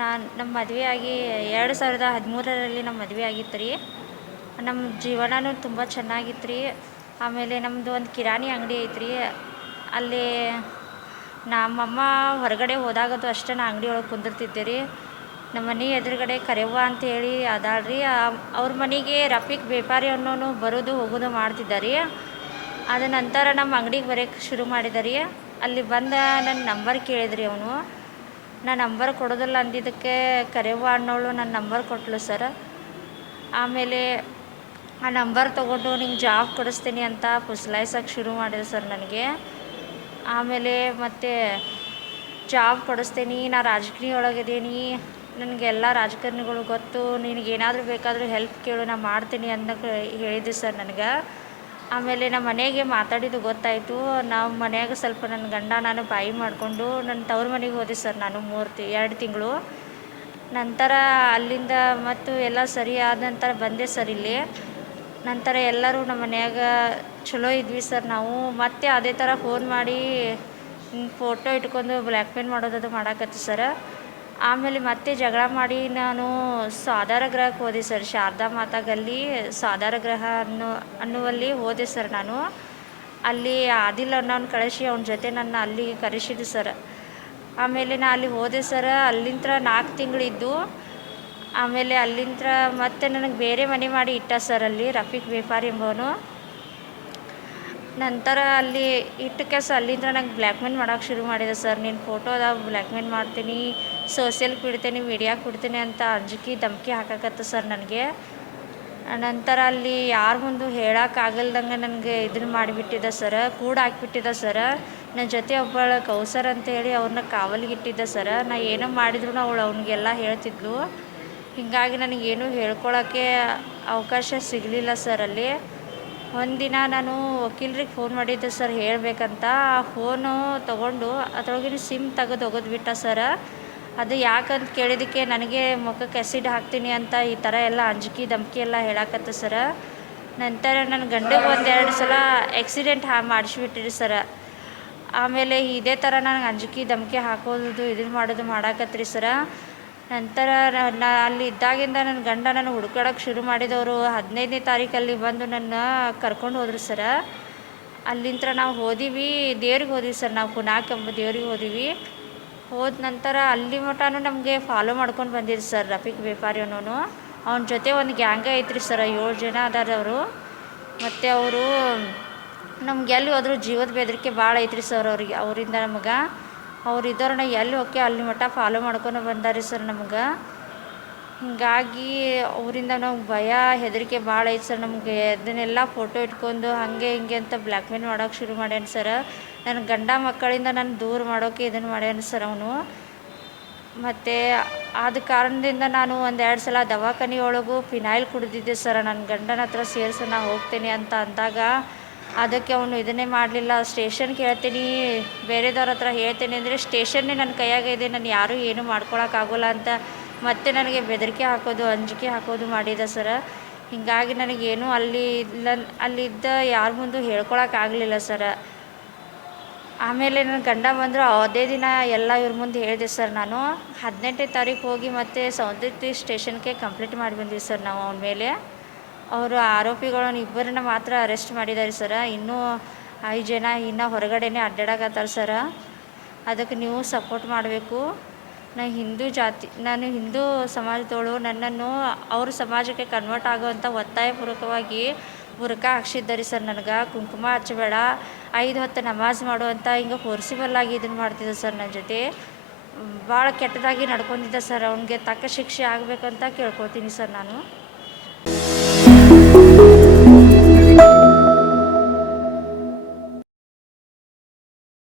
ನಾನು ನಮ್ಮ ಮದುವೆ ಆಗಿ ಎರಡು ಸಾವಿರದ ಹದಿಮೂರರಲ್ಲಿ ನಮ್ಮ ಮದುವೆ ಆಗಿತ್ತು ರೀ ನಮ್ಮ ಜೀವನವೂ ತುಂಬ ಚೆನ್ನಾಗಿತ್ತು ರೀ ಆಮೇಲೆ ನಮ್ಮದು ಒಂದು ಕಿರಾಣಿ ಅಂಗಡಿ ಐತ್ರಿ. ಅಲ್ಲಿ ನಮ್ಮಮ್ಮ ಹೊರಗಡೆ ಹೋದಾಗದು ಅಷ್ಟೇ ನಾ ಅಂಗಡಿ ಒಳಗೆ ಕುಂದಿರ್ತಿದ್ದೆ ರೀ ನಮ್ಮ ಮನೆ ಎದುರುಗಡೆ ಕರೆವ್ವ ಅಂತೇಳಿ ಅದಾಳ ರೀ ಅವ್ರ ಮನೆಗೆ ರಫೀಕ್ ವ್ಯಾಪಾರಿ ಅನ್ನೋನು ಬರೋದು ಹೋಗೋದು ಮಾಡ್ತಿದ್ದ ರೀ ಅದ ನಂತರ ನಮ್ಮ ಅಂಗಡಿಗೆ ಬರೋಕ್ಕೆ ಶುರು ಮಾಡಿದ ರೀ ಅಲ್ಲಿ ಬಂದ ನನ್ನ ನಂಬರ್ ಕೇಳಿದ್ರಿ ಅವನು. ನಾ ನಂಬರ್ ಕೊಡೋದಿಲ್ಲ ಅಂದಿದ್ದಕ್ಕೆ ಕರೆವ್ವ ಅನ್ನೋಳು ನನ್ನ ನಂಬರ್ ಕೊಟ್ಟಳು ಸರ್. ಆಮೇಲೆ ಆ ನಂಬರ್ ತೊಗೊಂಡು ನಿಂಗೆ ಜಾಬ್ ಕೊಡಿಸ್ತೀನಿ ಅಂತ ಪುಸ್ಲಾಯ್ಸಕ್ಕೆ ಶುರು ಮಾಡಿದೆ ಸರ್ ನನಗೆ. ಆಮೇಲೆ ಮತ್ತು ಜಾಬ್ ಕೊಡಿಸ್ತೀನಿ, ನಾ ರಾಜಕೀಯ ಒಳಗಿದ್ದೀನಿ ನನಗೆಲ್ಲ ರಾಜಕಾರಣಿಗಳು ಗೊತ್ತು, ನಿನಗೇನಾದರೂ ಬೇಕಾದರೂ ಹೆಲ್ಪ್ ಕೇಳು, ನಾ ಮಾಡ್ತೀನಿ ಅಂತ ಹೇಳಿದ್ದೆ ಸರ್ ನನಗೆ. ಆಮೇಲೆ ನಮ್ಮ ಮನೆಗೆ ಮಾತಾಡಿದ್ದು ಗೊತ್ತಾಯಿತು. ನಾವು ಮನೆಯಾಗ ಸ್ವಲ್ಪ ನನ್ನ ಗಂಡ ನಾನು ಬಾಯಿ ಮಾಡಿಕೊಂಡು ನನ್ನ ತವ್ರ ಮನೆಗೆ ಹೋದೆ ಸರ್ ನಾನು ಮೂರು ತಿ, ಎರಡು ತಿಂಗಳು. ನಂತರ ಅಲ್ಲಿಂದ ಮತ್ತು ಎಲ್ಲ ಸರಿ ಆದ ನಂತರ ಬಂದೆ ಸರ್ ಇಲ್ಲಿ. ನಂತರ ಎಲ್ಲರೂ ನಮ್ಮ ಮನೆಯಾಗ ಚಲೋ ಇದ್ವಿ ಸರ್ ನಾವು. ಮತ್ತೆ ಅದೇ ಥರ ಫೋನ್ ಮಾಡಿ ಫೋಟೋ ಇಟ್ಕೊಂಡು ಬ್ಲ್ಯಾಕ್ಮೇಲ್ ಮಾಡೋದು ಮಾಡೋದದು ಮಾಡಾಕತ್ತಿ ಸರ್. ಆಮೇಲೆ ಮತ್ತೆ ಜಗಳ ಮಾಡಿ ನಾನು ಸಾದಾರ ಗೃಹಕ್ಕೆ ಹೋದೆ ಸರ್. ಶಾರದಾ ಮಾತಾ ಗಲ್ಲಿ ಸ್ವಾಧಾರ ಗೃಹ ಅನ್ನೋ, ಅನ್ನುವಲ್ಲಿ ಹೋದೆ ಸರ್ ನಾನು. ಅಲ್ಲಿ ಆದಿಲ್ ಅನ್ನೋನು ಕಳಿಸಿ ಅವನ ಜೊತೆ ನನ್ನ ಅಲ್ಲಿ ಕರೆಸಿದ್ದು ಸರ್. ಆಮೇಲೆ ನಾನು ಅಲ್ಲಿ ಹೋದೆ ಸರ್, ಅಲ್ಲಿಂತ್ರ ನಾಲ್ಕು ತಿಂಗಳಿದ್ದು. ಆಮೇಲೆ ಅಲ್ಲಿಂತ್ರ ಮತ್ತೆ ನನಗೆ ಬೇರೆ ಮನೆ ಮಾಡಿ ಇಟ್ಟ ಸರ್ ಅಲ್ಲಿ, ರಫೀಕ್ ವ್ಯಾಪಾರಿ ಎಂಬವನು. ನಂತರ ಅಲ್ಲಿ ಇಟ್ಟ ಕೆಸ ಅಲ್ಲಿಂದ ನಂಗೆ ಬ್ಲ್ಯಾಕ್ ಮೇಲ್ ಮಾಡೋಕೆ ಶುರು ಮಾಡಿದೆ ಸರ್. ನಿನ್ನ ಫೋಟೋ ಅದಾವ ಬ್ಲ್ಯಾಕ್ ಮೇಲ್ ಮಾಡ್ತೀನಿ, ಸೋಷಿಯಲ್ಗೆ ಬಿಡ್ತೀನಿ, ಮೀಡಿಯಾಗೆ ಬಿಡ್ತೀನಿ ಅಂತ ಅಂಜಿಕೆ ಧಮಕಿ ಹಾಕಕತ್ತ ಸರ್ ನನಗೆ. ನಂತರ ಅಲ್ಲಿ ಯಾರ ಮುಂದೆ ಹೇಳೋಕ್ಕಾಗಲ್ದಂಗೆ ನನಗೆ ಇದನ್ನ ಮಾಡಿಬಿಟ್ಟಿದ್ದ ಸರ, ಕೂಡ ಹಾಕ್ಬಿಟ್ಟಿದ್ದ ಸರ. ನನ್ನ ಜೊತೆ ಒಬ್ಬಳು ಕೌಸರ್ ಅಂತೇಳಿ ಅವ್ರನ್ನ ಕಾವಲಿಗೆ ಸರ. ನಾ ಏನೋ ಮಾಡಿದ್ರು ಅವಳು ಅವನಿಗೆಲ್ಲ ಹೇಳ್ತಿದ್ಲು. ಹೀಗಾಗಿ ನನಗೇನು ಹೇಳ್ಕೊಳಕ್ಕೆ ಅವಕಾಶ ಸಿಗಲಿಲ್ಲ ಸರ್ ಅಲ್ಲಿ. ಒಂದಿನ ನಾನು ವಕೀಲ್ರಿಗೆ ಫೋನ್ ಮಾಡಿದ್ದೆ, ಸರ್, ಹೇಳಬೇಕಂತ. ಆ ಫೋನು ತೊಗೊಂಡು, ಅದ್ರೊಳಗಿನ ಸಿಮ್ ತೆಗೆದು ಒಗೆದ್ಬಿಟ್ಟ ಸರ, ಅದು ಯಾಕಂತ ಕೇಳಿದ್ದಕ್ಕೆ ನನಗೆ ಮುಖಕ್ಕೆ ಆ್ಯಸಿಡ್ ಹಾಕ್ತೀನಿ ಅಂತ ಈ ಥರ ಎಲ್ಲ ಅಂಜಿಕೆ, ಧಮ್ಕಿ ಎಲ್ಲ ಹೇಳಾಕತ್ತ, ಸರ. ನಂತರ ನನ್ನ ಗಂಡಗೆ ಒಂದೆರಡು ಸಲ ಆಕ್ಸಿಡೆಂಟ್ ಹಾ ಮಾಡಿಸ್ಬಿಟ್ಟಿರಿ ಸರ. ಆಮೇಲೆ ಇದೇ ಥರ ನನಗೆ ಅಂಜಿಕೆ, ಧಮ್ಕಿ ಹಾಕೋದು ಇದನ್ನು ಮಾಡೋದು ಮಾಡಾಕತ್ರಿ ಸರ. ನಂತರ ನಾ ಅಲ್ಲಿ ಇದ್ದಾಗಿಂದ ನನ್ನ ಗಂಡ ನನ್ನ ಹುಡ್ಕಾಡಕ್ಕೆ ಶುರು ಮಾಡಿದವರು ಹದಿನೈದನೇ ತಾರೀಕಲ್ಲಿ ಬಂದು ನನ್ನ ಕರ್ಕೊಂಡು ಹೋದ್ರು ಸರ. ಅಲ್ಲಿಂದ ನಾವು ಹೋದಿವಿ, ದೇವ್ರಿಗೆ ಹೋದಿವಿ ಸರ್ ನಾವು ಕುನಾಕ್ ಎಂಬ ದೇವ್ರಿಗೆ ಹೋದಿವಿ. ಹೋದ ನಂತರ ಅಲ್ಲಿ ಮಟನೂ ನಮಗೆ ಫಾಲೋ ಮಾಡ್ಕೊಂಡು ಬಂದಿದ್ದು ಸರ್ ರಫಿಕ್ ವ್ಯಾಪಾರಿ ಅನ್ನೋನು. ಅವನ ಜೊತೆ ಒಂದು ಗ್ಯಾಂಗ ಐತ್ರಿ ಸರ್, ಏಳು ಜನ ಅದಾರವರು ಮತ್ತು ಅವರು, ನಮ್ಗೆ ಎಲ್ಲಿ ಹೋದ್ರು ಜೀವದ ಬೆದರಿಕೆ ಭಾಳ ಐತ್ರಿ ಸರ್ ಅವ್ರಿಗೆ, ಅವರಿಂದ ನಮಗೆ. ಅವ್ರು ಇದ್ದವ್ರನ್ನ ಎಲ್ಲಿ ಹೋಗಿ ಅಲ್ಲಿ ಮಟ್ಟ ಫಾಲೋ ಮಾಡ್ಕೊಂಡು ಬಂದಾರಿ ಸರ್ ನಮ್ಗೆ. ಹೀಗಾಗಿ ಅವರಿಂದ ನಮ್ಗೆ ಭಯ, ಹೆದರಿಕೆ ಭಾಳ ಐತೆ ಸರ್ ನಮಗೆ. ಅದನ್ನೆಲ್ಲ ಫೋಟೋ ಇಟ್ಕೊಂಡು ಹಾಗೆ ಹಿಂಗೆ ಅಂತ ಬ್ಲ್ಯಾಕ್ ಮೇಲ್ ಮಾಡೋಕೆ ಶುರು ಮಾಡ್ಯಾನ ಸರ್ ನನ್ನ ಗಂಡ ಮಕ್ಕಳಿಂದ ನಾನು ದೂರ ಮಾಡೋಕೆ ಇದನ್ನು ಮಾಡ್ಯಾನ ಸರ್ ಅವನು. ಮತ್ತು ಆದ ಕಾರಣದಿಂದ ನಾನು ಒಂದೆರಡು ಸಲ ದವಾಖಾನೆ ಒಳಗೂ ಫಿನಾಯ್ಲ್ ಕುಡಿದಿದ್ದೆ ಸರ್ ನನ್ನ ಗಂಡನ ಹತ್ರ ಸೇರಿಸಿ, ನಾ ಹೋಗ್ತೀನಿ ಅಂತ ಅಂದಾಗ ಅದಕ್ಕೆ ಅವನು ಇದನ್ನೇ ಮಾಡಲಿಲ್ಲ. ಸ್ಟೇಷನ್ ಕೇಳ್ತೀನಿ, ಬೇರೆದವ್ರ ಹತ್ರ ಹೇಳ್ತೀನಿ ಅಂದರೆ ಸ್ಟೇಷನ್ನೇ ನನ್ನ ಕೈಯಾಗ ಇದೆ, ನಾನು ಯಾರೂ ಏನೂ ಮಾಡ್ಕೊಳಕ್ಕಾಗೋಲ್ಲ ಅಂತ ಮತ್ತೆ ನನಗೆ ಬೆದರಿಕೆ ಹಾಕೋದು, ಅಂಜಿಕೆ ಹಾಕೋದು ಮಾಡಿದ ಸರ. ಹೀಗಾಗಿ ನನಗೇನು ಅಲ್ಲಿ ಇಲ್ಲ, ಅಲ್ಲಿದ್ದ ಯಾರ ಮುಂದೆ ಹೇಳ್ಕೊಳಕ್ಕಾಗಲಿಲ್ಲ ಸರ. ಆಮೇಲೆ ನನ್ನ ಗಂಡ ಬಂದರು, ಅದೇ ದಿನ ಎಲ್ಲ ಇವ್ರ ಮುಂದೆ ಹೇಳಿದೆ ಸರ್ ನಾನು. ಹದಿನೆಂಟನೇ ತಾರೀಕು ಹೋಗಿ ಮತ್ತೆ ಸೌಂದರ್ಯ ಸ್ಟೇಷನ್ಗೆ ಕಂಪ್ಲೀಟ್ ಮಾಡಿ ಬಂದ್ವಿ ಸರ್ ನಾವು ಅವನ ಮೇಲೆ. ಅವರು ಆರೋಪಿಗಳನ್ನು ಇಬ್ಬರನ್ನ ಮಾತ್ರ ಅರೆಸ್ಟ್ ಮಾಡಿದ್ದಾರೆ ಸರ. ಇನ್ನೂ ಐದು ಜನ ಇನ್ನೂ ಹೊರಗಡೆನೇ ಅಡ್ಡಾಡಕತ್ತಾರೆ ಸರ. ಅದಕ್ಕೆ ನೀವು ಸಪೋರ್ಟ್ ಮಾಡಬೇಕು. ನಾ ಹಿಂದೂ ಜಾತಿ, ನಾನು ಹಿಂದೂ ಸಮಾಜದವಳು. ನನ್ನನ್ನು ಅವ್ರ ಸಮಾಜಕ್ಕೆ ಕನ್ವರ್ಟ್ ಆಗುವಂಥ ಒತ್ತಾಯಪೂರ್ವಕವಾಗಿ ಬುರ್ಕ ಹಾಕ್ಸಿದ್ದಾರೆ ಸರ್ ನನಗೆ. ಕುಂಕುಮ ಹಚ್ಚಬೇಡ. ಐದು ಹೊತ್ತು ನಮಾಜ್ ಮಾಡುವಂಥ ಹಿಂಗೆ ಫೋರ್ಸಿಬಲ್ ಆಗಿ ಇದನ್ನು ಮಾಡ್ತಿದ್ದೆ ಸರ್ ನನ್ನ ಜೊತೆ. ಭಾಳ ಕೆಟ್ಟದಾಗಿ ನಡ್ಕೊಂಡಿದ್ದೆ ಸರ್. ಅವನಿಗೆ ತಕ್ಕ ಶಿಕ್ಷೆ ಆಗಬೇಕಂತ ಕೇಳ್ಕೊತೀನಿ ಸರ್ ನಾನು.